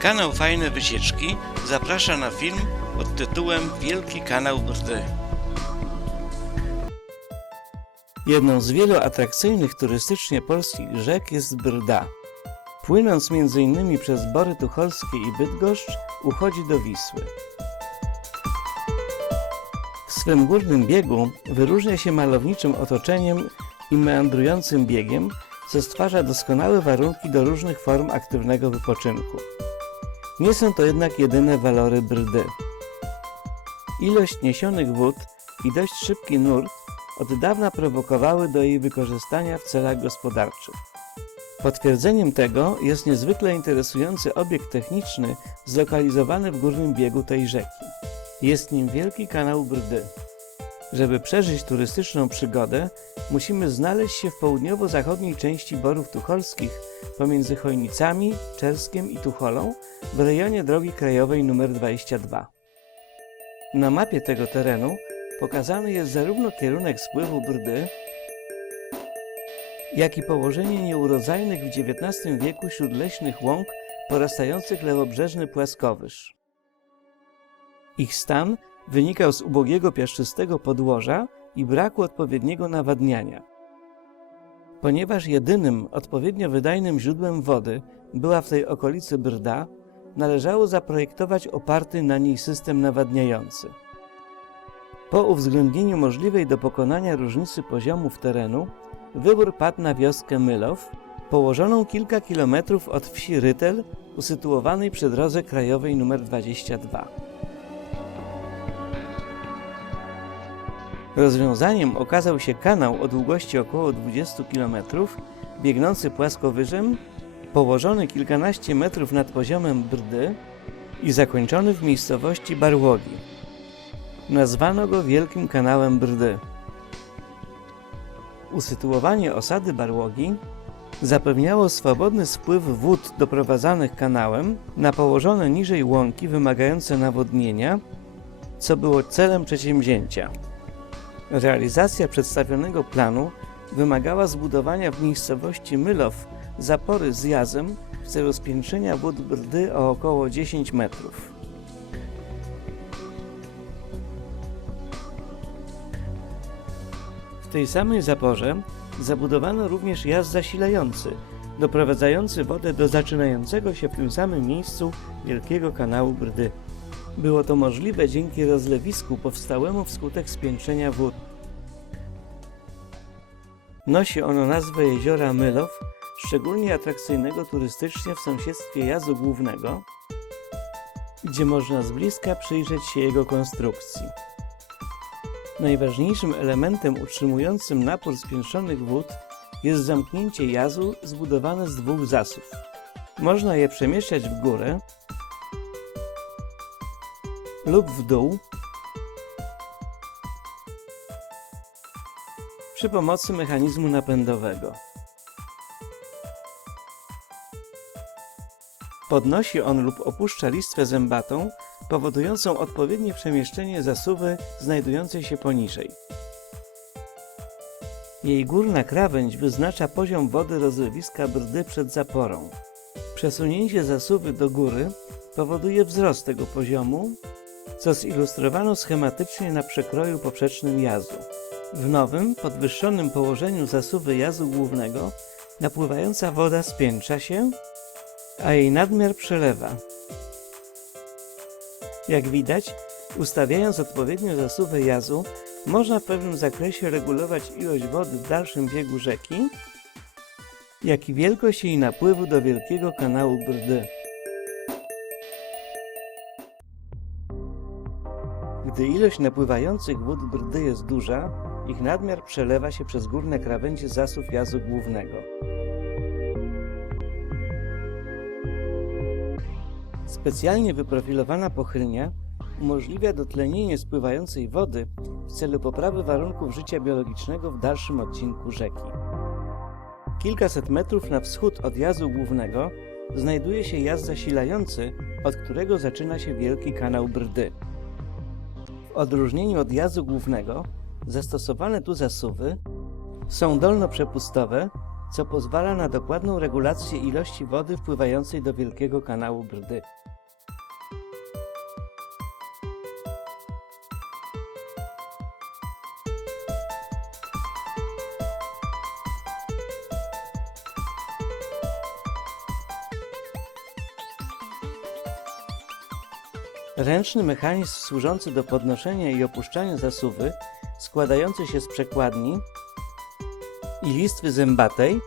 Kanał Fajne Wycieczki zaprasza na film pod tytułem Wielki Kanał Brdy. Jedną z wielu atrakcyjnych turystycznie polskich rzek jest Brda. Płynąc m.in. przez Bory Tucholskie i Bydgoszcz, uchodzi do Wisły. W swym górnym biegu wyróżnia się malowniczym otoczeniem i meandrującym biegiem, co stwarza doskonałe warunki do różnych form aktywnego wypoczynku. Nie są to jednak jedyne walory brdy. Ilość niesionych wód i dość szybki nurt od dawna prowokowały do jej wykorzystania w celach gospodarczych. Potwierdzeniem tego jest niezwykle interesujący obiekt techniczny zlokalizowany w górnym biegu tej rzeki. Jest nim wielki kanał Brdy. Żeby przeżyć turystyczną przygodę, musimy znaleźć się w południowo-zachodniej części Borów Tucholskich pomiędzy Chojnicami, Czerskiem i Tucholą w rejonie drogi krajowej nr 22. Na mapie tego terenu pokazany jest zarówno kierunek spływu Brdy, jak i położenie nieurodzajnych w XIX wieku śródleśnych łąk porastających lewobrzeżny płaskowyż. Ich stan wynikał z ubogiego piaszczystego podłoża i braku odpowiedniego nawadniania. Ponieważ jedynym odpowiednio wydajnym źródłem wody była w tej okolicy Brda, należało zaprojektować oparty na niej system nawadniający. Po uwzględnieniu możliwej do pokonania różnicy poziomów terenu, wybór padł na wioskę Mylow, położoną kilka kilometrów od wsi Rytel, usytuowanej przy drodze krajowej nr 22. Rozwiązaniem okazał się kanał o długości około 20 km, biegnący płaskowyżem, położony kilkanaście metrów nad poziomem Brdy i zakończony w miejscowości Barłogi. Nazwano go Wielkim Kanałem Brdy. Usytuowanie osady Barłogi zapewniało swobodny spływ wód doprowadzanych kanałem na położone niżej łąki wymagające nawodnienia, co było celem przedsięwzięcia. Realizacja przedstawionego planu wymagała zbudowania w miejscowości Mylow zapory z jazem w celu spiętrzenia wód Brdy o około 10 metrów. W tej samej zaporze zabudowano również jaz zasilający, doprowadzający wodę do zaczynającego się w tym samym miejscu Wielkiego Kanału Brdy. Było to możliwe dzięki rozlewisku powstałemu wskutek spiętrzenia wód. Nosi ono nazwę jeziora Mylow, szczególnie atrakcyjnego turystycznie w sąsiedztwie jazu głównego, gdzie można z bliska przyjrzeć się jego konstrukcji. Najważniejszym elementem utrzymującym napór spiętrzonych wód jest zamknięcie jazu zbudowane z dwóch zasów. Można je przemieszczać w górę lub w dół przy pomocy mechanizmu napędowego. Podnosi on lub opuszcza listwę zębatą, powodującą odpowiednie przemieszczenie zasuwy znajdującej się poniżej. Jej górna krawędź wyznacza poziom wody rozlewiska Brdy przed zaporą. Przesunięcie zasuwy do góry powoduje wzrost tego poziomu, co zilustrowano schematycznie na przekroju poprzecznym jazu. W nowym, podwyższonym położeniu zasuwy jazu głównego napływająca woda spiętrza się, a jej nadmiar przelewa. Jak widać, ustawiając odpowiednio zasuwę jazu, można w pewnym zakresie regulować ilość wody w dalszym biegu rzeki, jak i wielkość jej napływu do Wielkiego Kanału Brdy. Gdy ilość napływających wód Brdy jest duża, ich nadmiar przelewa się przez górne krawędzie zasów jazu głównego. Specjalnie wyprofilowana pochylnia umożliwia dotlenienie spływającej wody w celu poprawy warunków życia biologicznego w dalszym odcinku rzeki. Kilkaset metrów na wschód od jazu głównego znajduje się jaz zasilający, od którego zaczyna się wielki kanał Brdy. Odróżnieniu od jazu głównego, zastosowane tu zasuwy są dolnoprzepustowe co pozwala na dokładną regulację ilości wody wpływającej do Wielkiego Kanału Brdy. Ręczny mechanizm służący do podnoszenia i opuszczania zasuwy, składający się z przekładni i listwy zębatej,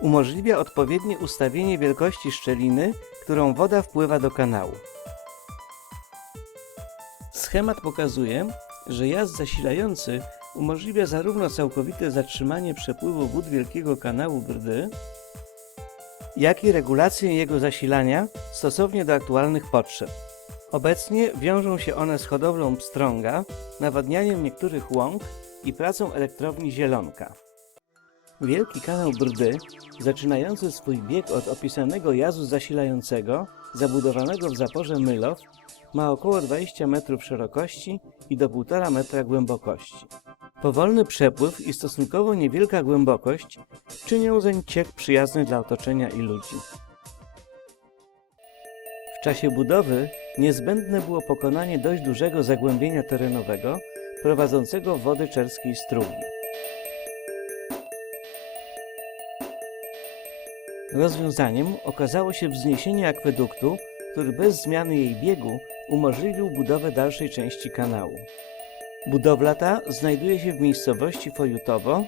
umożliwia odpowiednie ustawienie wielkości szczeliny, którą woda wpływa do kanału. Schemat pokazuje, że jazd zasilający umożliwia zarówno całkowite zatrzymanie przepływu wód Wielkiego Kanału Brdy, jak i regulację jego zasilania stosownie do aktualnych potrzeb. Obecnie wiążą się one z hodowlą pstrąga, nawadnianiem niektórych łąk i pracą elektrowni Zielonka. Wielki kanał Brdy, zaczynający swój bieg od opisanego jazu zasilającego, zabudowanego w zaporze Mylow, ma około 20 metrów szerokości i do 1,5 metra głębokości. Powolny przepływ i stosunkowo niewielka głębokość czynią zeń ciek przyjazny dla otoczenia i ludzi. W czasie budowy niezbędne było pokonanie dość dużego zagłębienia terenowego prowadzącego wody czerskiej strugi. Rozwiązaniem okazało się wzniesienie akweduktu, który bez zmiany jej biegu umożliwił budowę dalszej części kanału. Budowla ta znajduje się w miejscowości Fojutowo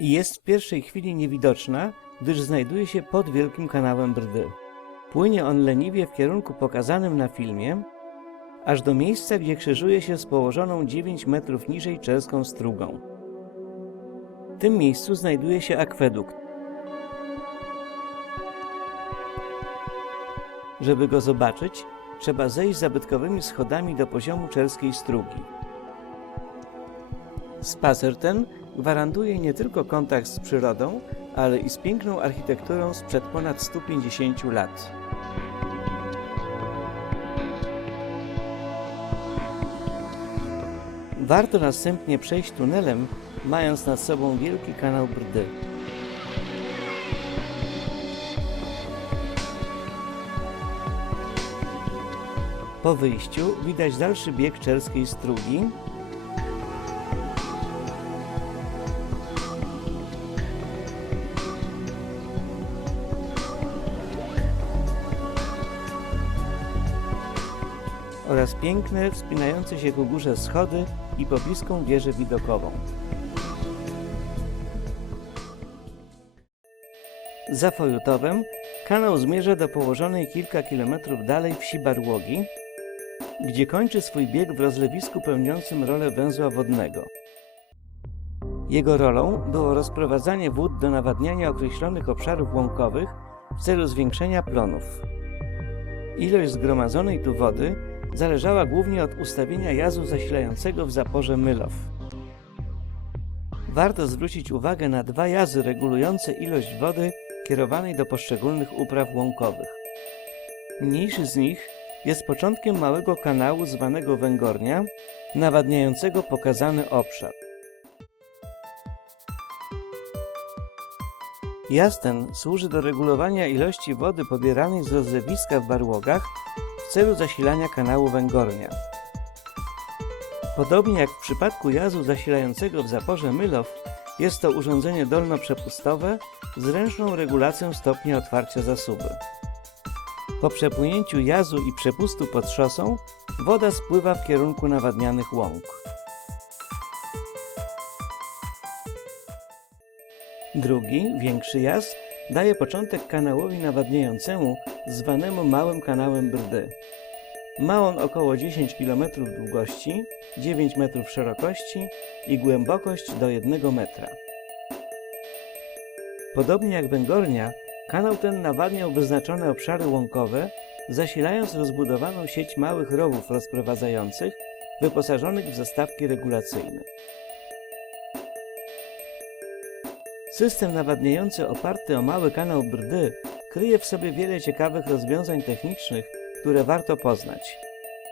i jest w pierwszej chwili niewidoczna, gdyż znajduje się pod Wielkim Kanałem Brdy. Płynie on leniwie w kierunku pokazanym na filmie, aż do miejsca, gdzie krzyżuje się z położoną 9 metrów niżej czeską strugą. W tym miejscu znajduje się akwedukt. Żeby go zobaczyć, trzeba zejść zabytkowymi schodami do poziomu czeskiej strugi. Spacer ten gwarantuje nie tylko kontakt z przyrodą, ale i z piękną architekturą sprzed ponad 150 lat. Warto następnie przejść tunelem, mając nad sobą wielki kanał Brdy. Po wyjściu widać dalszy bieg czerskiej strugi, oraz piękne, wspinające się ku górze schody i pobliską wieżę widokową. Za Fojutowem kanał zmierza do położonej kilka kilometrów dalej wsi Barłogi, gdzie kończy swój bieg w rozlewisku pełniącym rolę węzła wodnego. Jego rolą było rozprowadzanie wód do nawadniania określonych obszarów łąkowych w celu zwiększenia plonów. Ilość zgromadzonej tu wody zależała głównie od ustawienia jazu zasilającego w zaporze Mylow. Warto zwrócić uwagę na dwa jazy regulujące ilość wody kierowanej do poszczególnych upraw łąkowych. Mniejszy z nich jest początkiem małego kanału zwanego Węgornia, nawadniającego pokazany obszar. Jaz ten służy do regulowania ilości wody pobieranej z rozlewiska w Barłogach w celu zasilania kanału Węgornia. Podobnie jak w przypadku jazu zasilającego w zaporze Mylow, jest to urządzenie dolno-przepustowe z ręczną regulacją stopnia otwarcia zasuwy. Po przepłynięciu jazu i przepustu pod szosą, woda spływa w kierunku nawadnianych łąk. Drugi, większy jaz, daje początek kanałowi nawadniającemu, zwanemu Małym Kanałem Brdy. Ma on około 10 km długości, 9 metrów szerokości i głębokość do 1 metra. Podobnie jak Węgornia, kanał ten nawadniał wyznaczone obszary łąkowe, zasilając rozbudowaną sieć małych rowów rozprowadzających, wyposażonych w zastawki regulacyjne. System nawadniający oparty o mały kanał Brdy kryje w sobie wiele ciekawych rozwiązań technicznych, które warto poznać.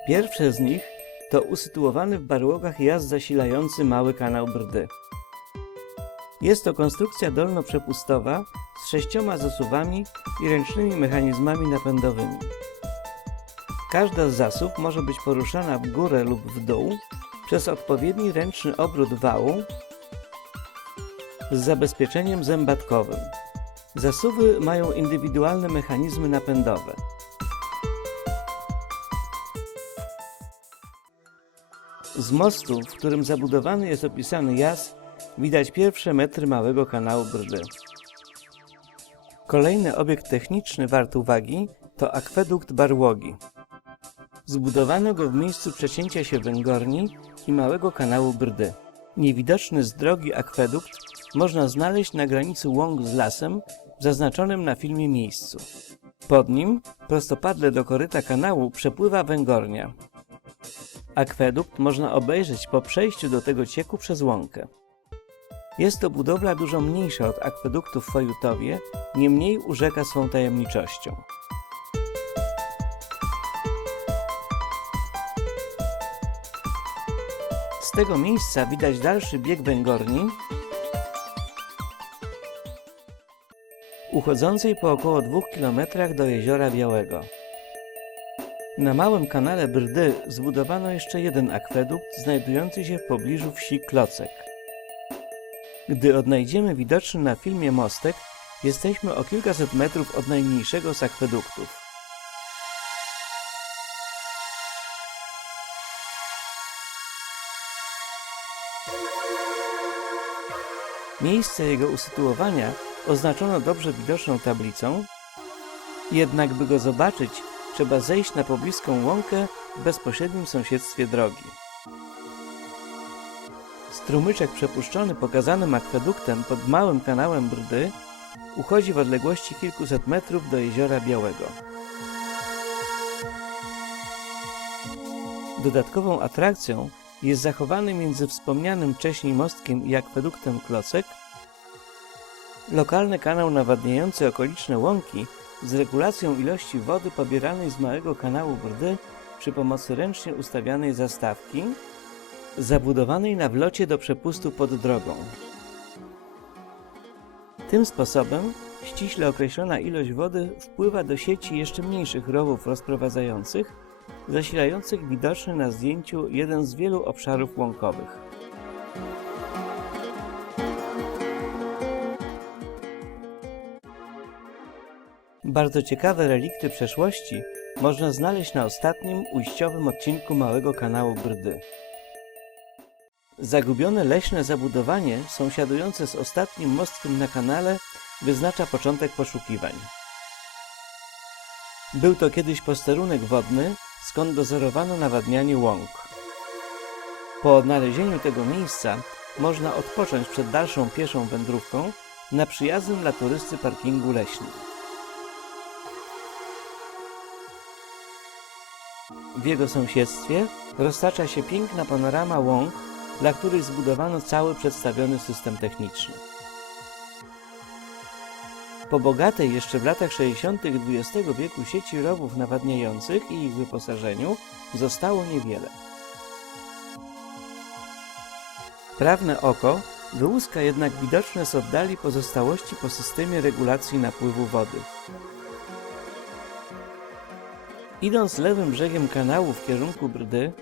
Pierwsze z nich to usytuowany w Barłogach jazd zasilający mały kanał Brdy. Jest to konstrukcja dolno-przepustowa z sześcioma zasuwami i ręcznymi mechanizmami napędowymi. Każda z zasów może być poruszana w górę lub w dół przez odpowiedni ręczny obrót wału z zabezpieczeniem zębatkowym. Zasuwy mają indywidualne mechanizmy napędowe. Z mostu, w którym zabudowany jest opisany jaz, widać pierwsze metry małego kanału Brdy. Kolejny obiekt techniczny wart uwagi to akwedukt Barłogi. Zbudowano go w miejscu przecięcia się węgorni i małego kanału Brdy. Niewidoczny z drogi akwedukt można znaleźć na granicy łąk z lasem zaznaczonym na filmie miejscu. Pod nim, prostopadle do koryta kanału, przepływa węgornia. Akwedukt można obejrzeć po przejściu do tego cieku przez łąkę. Jest to budowla dużo mniejsza od akweduktu w Fojutowie, niemniej urzeka swą tajemniczością. Z tego miejsca widać dalszy bieg węgorni, uchodzącej po około 2 km do Jeziora Białego. Na małym kanale Brdy zbudowano jeszcze jeden akwedukt znajdujący się w pobliżu wsi Klocek. Gdy odnajdziemy widoczny na filmie mostek, jesteśmy o kilkaset metrów od najmniejszego z akweduktów. Miejsce jego usytuowania oznaczono dobrze widoczną tablicą, jednak by go zobaczyć, trzeba zejść na pobliską łąkę w bezpośrednim sąsiedztwie drogi. Strumyczek przepuszczony pokazanym akweduktem pod małym kanałem Brdy uchodzi w odległości kilkuset metrów do Jeziora Białego. Dodatkową atrakcją jest zachowany między wspomnianym wcześniej mostkiem i akweduktem Klocek lokalny kanał nawadniający okoliczne łąki z regulacją ilości wody pobieranej z małego kanału Brdy przy pomocy ręcznie ustawianej zastawki zabudowanej na wlocie do przepustu pod drogą. Tym sposobem ściśle określona ilość wody wpływa do sieci jeszcze mniejszych rowów rozprowadzających, zasilających widoczny na zdjęciu jeden z wielu obszarów łąkowych. Bardzo ciekawe relikty przeszłości można znaleźć na ostatnim, ujściowym odcinku małego kanału Brdy. Zagubione leśne zabudowanie sąsiadujące z ostatnim mostkiem na kanale wyznacza początek poszukiwań. Był to kiedyś posterunek wodny, skąd dozorowano nawadnianie łąk. Po odnalezieniu tego miejsca można odpocząć przed dalszą pieszą wędrówką na przyjaznym dla turysty parkingu leśnym. W jego sąsiedztwie roztacza się piękna panorama łąk, dla których zbudowano cały przedstawiony system techniczny. Po bogatej jeszcze w latach 60. XX wieku sieci rowów nawadniających i ich wyposażeniu zostało niewiele. Prawne oko wyłuska jednak widoczne z oddali pozostałości po systemie regulacji napływu wody. Idąc lewym brzegiem kanału w kierunku Brdy,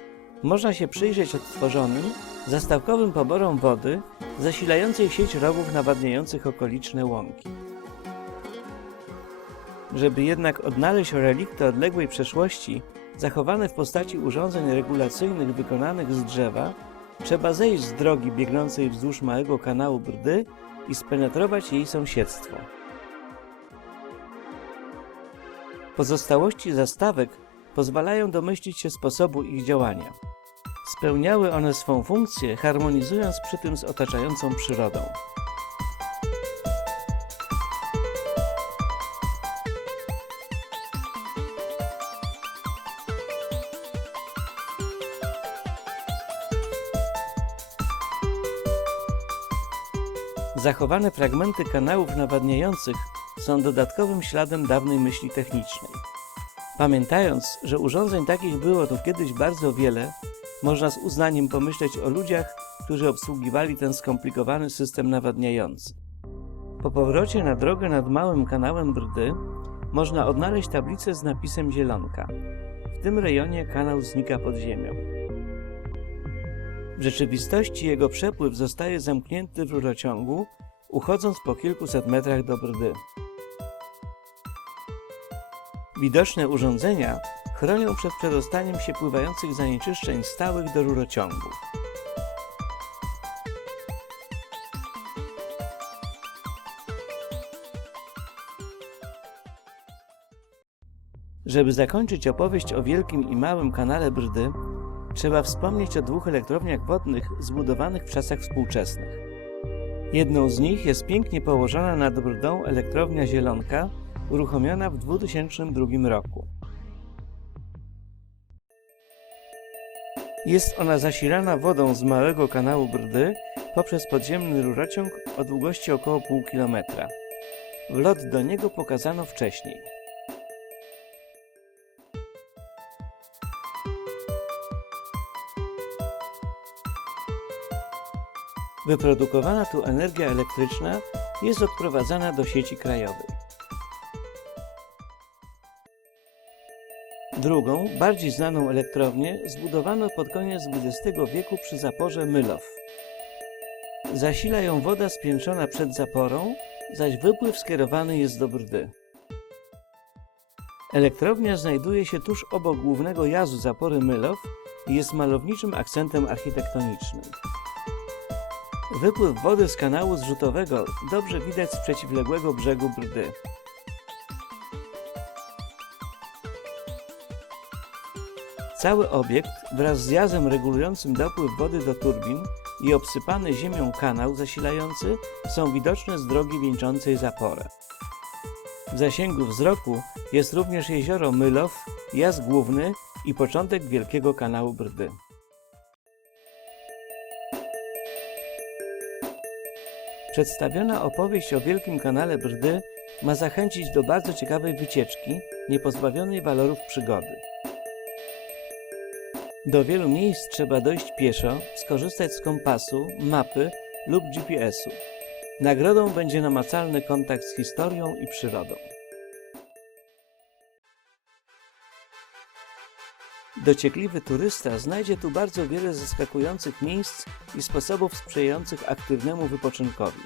można się przyjrzeć odtworzonym, zastawkowym poborom wody zasilającej sieć rowów nawadniających okoliczne łąki. Żeby jednak odnaleźć relikty odległej przeszłości, zachowane w postaci urządzeń regulacyjnych wykonanych z drzewa, trzeba zejść z drogi biegnącej wzdłuż małego kanału Brdy i spenetrować jej sąsiedztwo. Pozostałości zastawek pozwalają domyślić się sposobu ich działania. Spełniały one swą funkcję, harmonizując przy tym z otaczającą przyrodą. Zachowane fragmenty kanałów nawadniających są dodatkowym śladem dawnej myśli technicznej. Pamiętając, że urządzeń takich było tu kiedyś bardzo wiele, można z uznaniem pomyśleć o ludziach którzy obsługiwali ten skomplikowany system nawadniający. Po powrocie na drogę nad małym kanałem Brdy można odnaleźć tablicę z napisem Zielonka. W tym rejonie kanał znika pod ziemią. W rzeczywistości jego przepływ zostaje zamknięty w rurociągu, uchodząc po kilkuset metrach do Brdy. Widoczne urządzenia chronią przed przedostaniem się pływających zanieczyszczeń stałych do rurociągu. Żeby zakończyć opowieść o wielkim i małym kanale Brdy, trzeba wspomnieć o dwóch elektrowniach wodnych zbudowanych w czasach współczesnych. Jedną z nich jest pięknie położona nad Brdą elektrownia Zielonka, uruchomiona w 2002 roku. Jest ona zasilana wodą z małego kanału Brdy poprzez podziemny rurociąg o długości około pół kilometra. Wlot do niego pokazano wcześniej. Wyprodukowana tu energia elektryczna jest odprowadzana do sieci krajowej. Drugą, bardziej znaną elektrownię zbudowano pod koniec XX wieku przy zaporze Mylow. Zasila ją woda spiętrzona przed zaporą, zaś wypływ skierowany jest do Brdy. Elektrownia znajduje się tuż obok głównego jazu zapory Mylow i jest malowniczym akcentem architektonicznym. Wypływ wody z kanału zrzutowego dobrze widać z przeciwległego brzegu Brdy. Cały obiekt wraz z jazem regulującym dopływ wody do turbin i obsypany ziemią kanał zasilający są widoczne z drogi wieńczącej zaporę. W zasięgu wzroku jest również jezioro Mylow, jaz główny i początek wielkiego kanału Brdy. Przedstawiona opowieść o Wielkim Kanale Brdy ma zachęcić do bardzo ciekawej wycieczki, niepozbawionej walorów przygody. Do wielu miejsc trzeba dojść pieszo, skorzystać z kompasu, mapy lub GPS-u. Nagrodą będzie namacalny kontakt z historią i przyrodą. Dociekliwy turysta znajdzie tu bardzo wiele zaskakujących miejsc i sposobów sprzyjających aktywnemu wypoczynkowi.